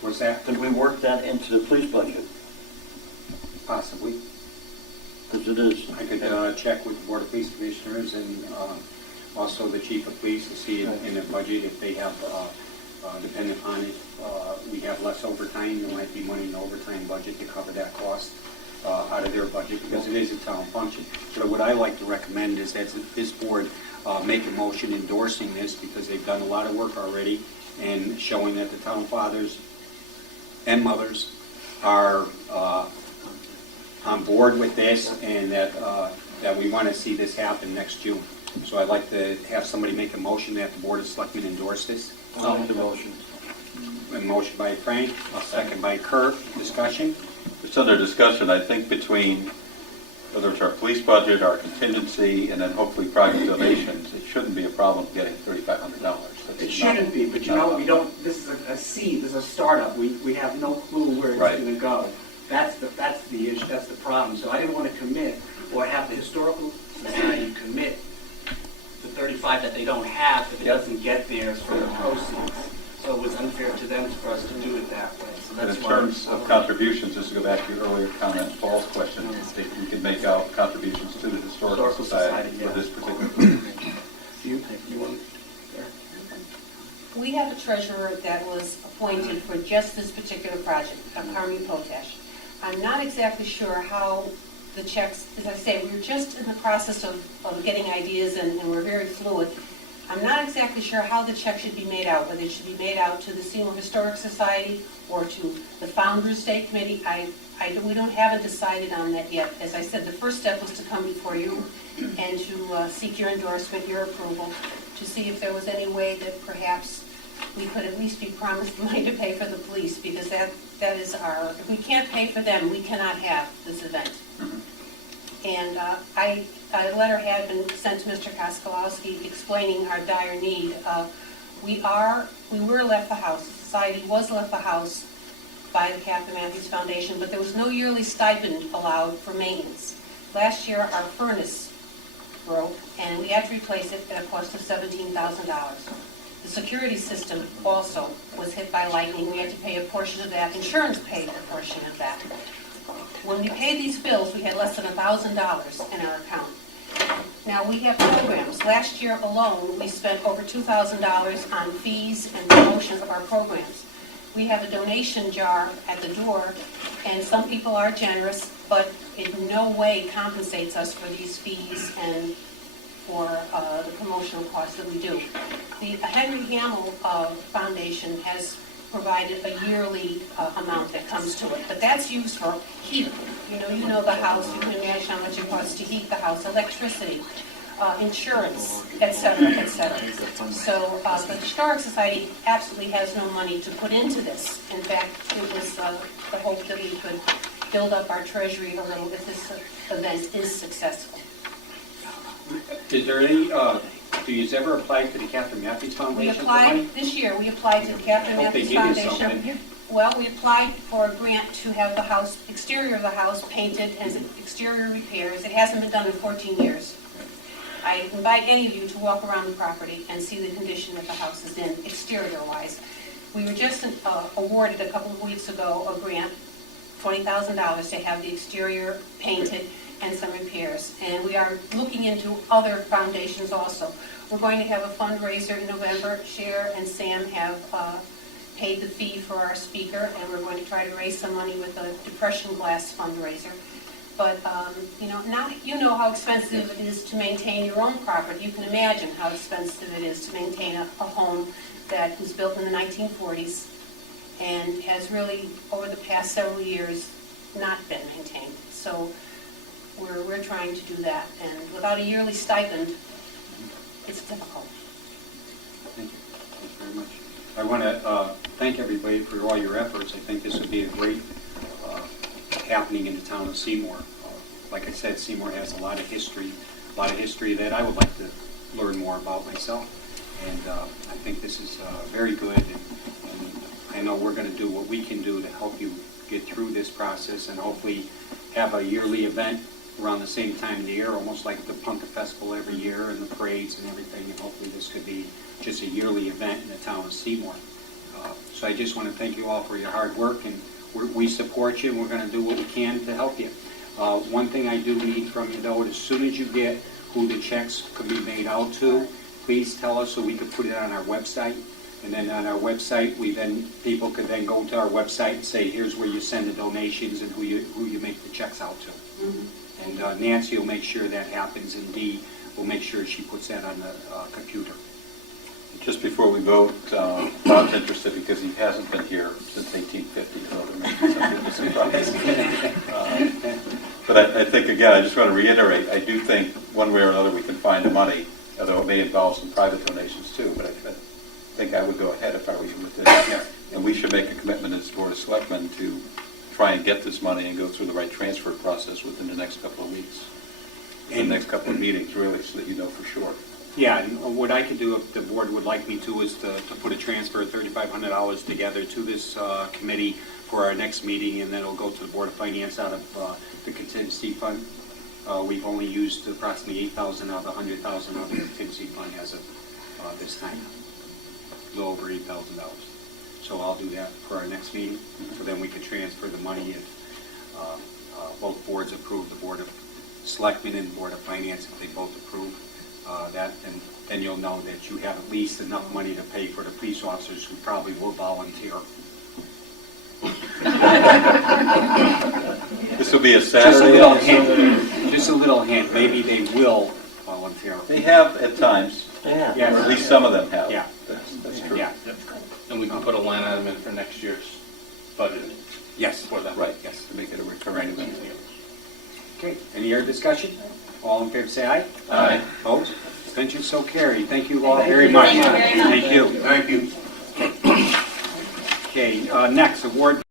What's that? Could we work that into the police budget? Possibly. Because it is. I could check with the Board of Police Commissioners and also the Chief of Police to see in their budget if they have, depending upon if we have less overtime, there might be money in the overtime budget to cover that cost out of their budget, because it is a town function. So what I like to recommend is that this board make a motion endorsing this, because they've done a lot of work already, and showing that the town fathers and mothers are on board with this, and that we want to see this happen next June. So I'd like to have somebody make a motion that the Board of Selectmen endorse this. I'll make the motion. A motion by Frank, a second by Kurt. Discussion? Just under discussion, I think between whether it's our police budget, our contingency, and then hopefully private donations, it shouldn't be a problem getting $3,500. It shouldn't be, but you know, we don't, this is a seed, this is a startup. We have no clue where it's Right. going to go. That's the issue, that's the problem. So I didn't want to commit, or have the Historical Society commit to 35 that they don't have if it doesn't get there from the proceeds. So it was unfair to them for us to do it that way. So And that's in why terms of contributions, just to go back to your earlier comment, Paul's question, we can make out contributions to the Historical Society yeah. for this particular. You want there? We have a treasurer that was appointed for just this particular project, Carmen Potash. I'm not exactly sure how the checks, as I say, we're just in the process of getting ideas, and we're very fluid. I'm not exactly sure how the check should be made out, whether it should be made out to the Seymour Historic Society or to the Founders Day Committee. We haven't decided on that yet. As I said, the first step was to come before you and to seek your endorsement, your approval, to see if there was any way that perhaps we could at least be promised money to pay for the police, because that is our, if we can't pay for them, we cannot have this event. And a letter had been sent to Mr. Koskolowski explaining our dire need. We were left the house, the society was left the house by the Captain Matthews Foundation, but there was no yearly stipend allowed for maintenance. Last year, our furnace broke, and we had to replace it at a cost of $17,000. The security system also was hit by lightning. We had to pay a portion of that. Insurance paid a portion of that. When we paid these bills, we had less than $1,000 in our account. Now, we have programs. Last year alone, we spent over $2,000 on fees and promotion of our programs. We have a donation jar at the door, and some people are generous, but it in no way compensates us for these fees and for the promotional costs that we do. The Henry Hamill Foundation has provided a yearly amount that comes to it, but that's used for heating. You know the house, you can imagine how much it costs to heat the house, electricity, insurance, et cetera, et cetera. So the Historic Society absolutely has no money to put into this. In fact, it was the hope that we could build up our treasury a little if this event is successful. Is there any, do you ever apply to the Catherine Matthews Foundation? We applied this year. We applied to the Catherine Hope they Matthews give you Foundation. something. Well, we applied for a grant to have the house, exterior of the house painted and exterior repairs. It hasn't been done in 14 years. I invite any of you to walk around the property and see the condition that the house is in, exterior-wise. We were just awarded a couple of weeks ago a grant, $20,000, to have the exterior painted and some repairs. And we are looking into other foundations also. We're going to have a fundraiser in November. Cher and Sam have paid the fee for our speaker, and we're going to try to raise some money with a depression glass fundraiser. But, now you know how expensive it is to maintain your own property. You can imagine how expensive it is to maintain a home that was built in the 1940s and has really, over the past several years, not been maintained. So we're trying to do that. And without a yearly stipend, it's difficult. Thank you. Thank you very much. I want to thank everybody for all your efforts. I think this would be a great happening in the town of Seymour. Like I said, Seymour has a lot of history that I would like to learn more about myself. And I think this is very good. And I know we're going to do what we can do to help you get through this process and hopefully have a yearly event around the same time of the year, almost like the Punka Festival every year and the parades and everything. And hopefully this could be just a yearly event in the town of Seymour. So I just want to thank you all for your hard work, and we support you, and we're going to do what we can to help you. One thing I do need from you, though, as soon as you get who the checks could be made out to, please tell us so we can put it on our website. And then on our website, people could then go to our website and say, here's where you send the donations and who you make the checks out to. And Nancy will make sure that happens, and Dee will make sure she puts that on the computer. Just before we vote, Bob's interested because he hasn't been here since 1850, so there may be some surprises. But I think, again, I just want to reiterate, I do think one way or another we can find the money, although it may involve some private donations too, but I think I would go ahead if I were you with this. Yeah. And we should make a commitment as Board of Selectmen to try and get this money and go through the right transfer process within the next couple of weeks. And the next couple of meetings, really, so that you know for sure. Yeah, and what I could do, if the board would like me to, is to put a transfer of $3,500 together to this committee for our next meeting, and then it'll go to the Board of Finance out of the contingency fund. We've only used approximately $8,000 out of the $100,000 out of the contingency fund as of this time, a little over $8,000. So I'll do that for our next meeting, so then we can transfer the money if both boards approve, the Board of Selectmen and the Board of Finance, if they both approve that, and then you'll know that you have at least enough money to pay for the police officers who probably will volunteer. This will be a Just a Saturday. little hint, just a little hint, maybe they will volunteer. They have at times, Yeah. Yes. or at least some of them have. Yeah. That's true. Yeah, And we can put a line item in for next year's budget yes. for that. Right, yes, to make it a recurring event. Okay, any other discussion? All in favor, say aye. Aye. Opposed? Abstentions, so carried. Thank you all very much. Thank you very much. Thank you. Thank you. Okay, next, award